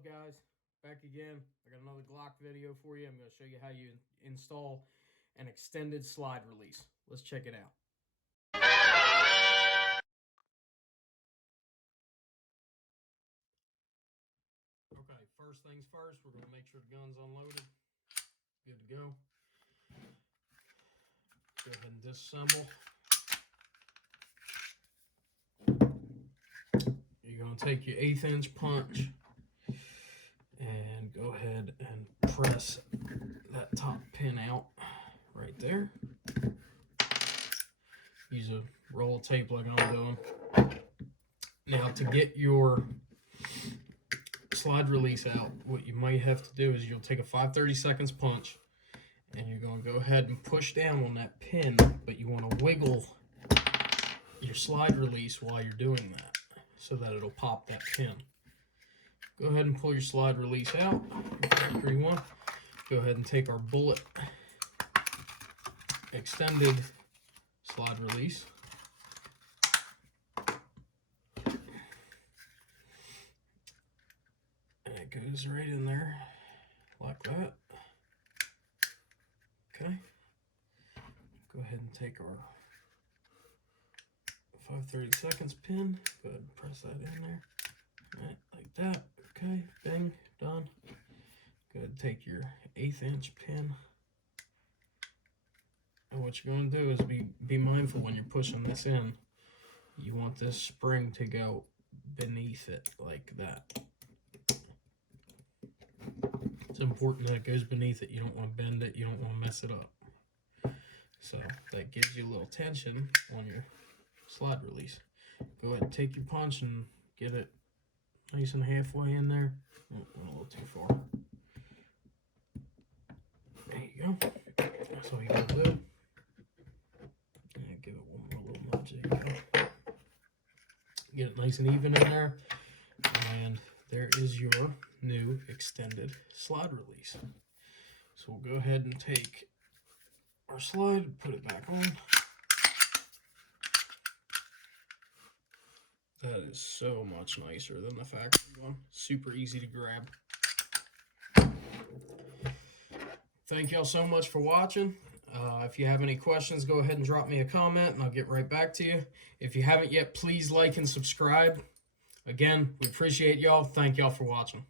up, guys? Back again. I got another Glock video for you. I'm going to show you how you install an extended slide release. Let's check it out. Okay, first things first, we're going to make sure the gun's unloaded. Good to go. Go ahead and disassemble. You're going to take your 1/8 inch punch and go ahead and press that top pin out right there. Use a roll of tape like I'm doing. Now, to get your slide release out, what you might have to do is you'll take a 5/32 punch and you're going to go ahead and push down on that pin, but you want to wiggle your slide release while you're doing that so that it'll pop that pin. Go ahead and pull your slide release out. 3, 1. Go ahead and take our bullet extended slide release. And it goes right in there like that. Okay. Go ahead and take our 5/32 pin. Go ahead and press that in there. Right, like that. Okay, bang, done. Go ahead and take your 1/8 inch pin. And what you're going to do is be mindful when you're pushing this in. You want this spring to go beneath it like that. It's important that it goes beneath it. You don't want to bend it. You don't want to mess it up. So that gives you a little tension on your slide release. Go ahead and take your punch and get it nice and halfway in there. Oh, went a little too far. There you go. That's all you gotta do. And give it one more little nudge. There you go. Get it nice and even in there. And there is your new extended slide release. So we'll go ahead and take our slide, put it back on. That is so much nicer than the factory one. Super easy to grab. Thank y'all so much for watching. If you have any questions, go ahead and drop me a comment and I'll get right back to you. If you haven't yet, please like and subscribe. Again, we appreciate y'all. Thank y'all for watching.